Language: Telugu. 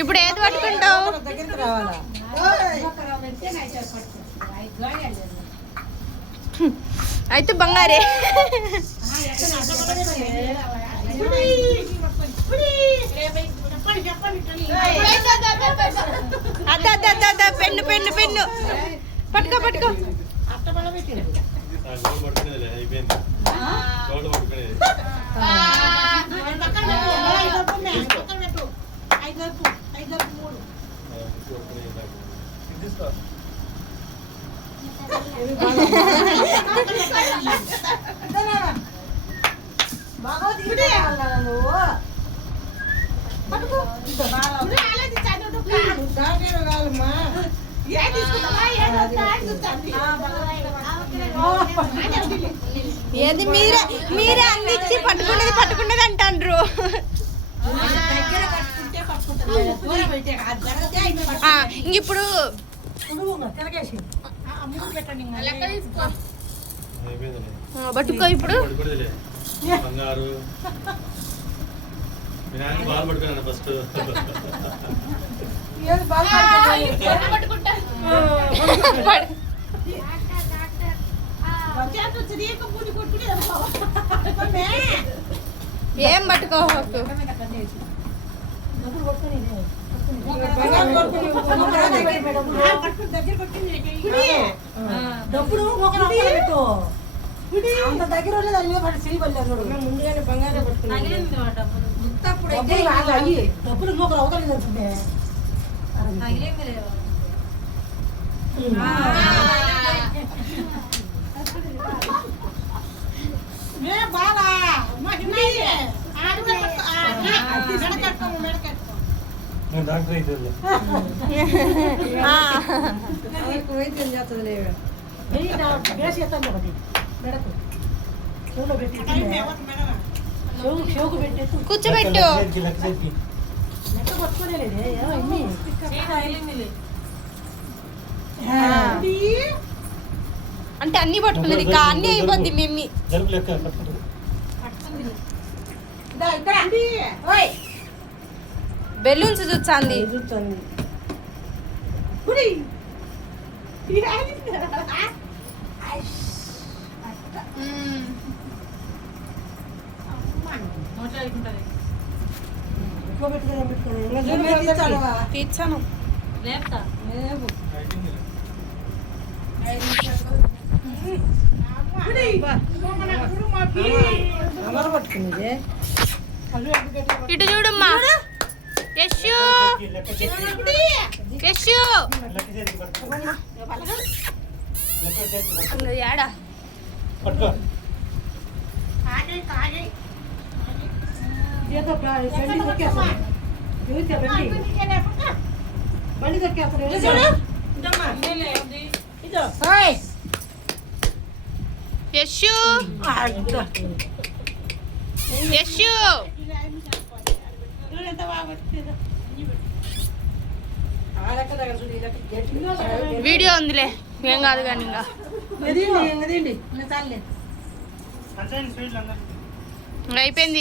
ఇప్పుడు ఏది పట్టుకుంటావు? అయితే బంగారే. అద్దా పెన్ను పెన్ను పెన్ను పట్టుకో పట్టుకో. ఏది మీరే మీరే అందించి పట్టుకునేది అంటాండ్రు. ఇప్పుడు పట్టుకో. ఇప్పుడు ఫస్ట్ ఏం పట్టుకో. అంత దగ్గర ముందుగానే బంగారం డబ్బులు ఇంకొకరు అవుతాయి తెలుస్తుంది. వైద్యం చేస్తుంది. కూర్చోబెట్టు. అంటే అన్ని పట్టుకున్నది ఇంకా అన్ని అయిపోద్ది. మిమ్మి బెలూన్స్ చూచాంది. తీర్చాను. ఇటు చూడమ్మా. యశు యశు యాడా బండి దొరికేస్తాడు. యశు యశు వీడియో ఉందిలే ఏం కాదు కానీ ఇంకా అయిపోయింది.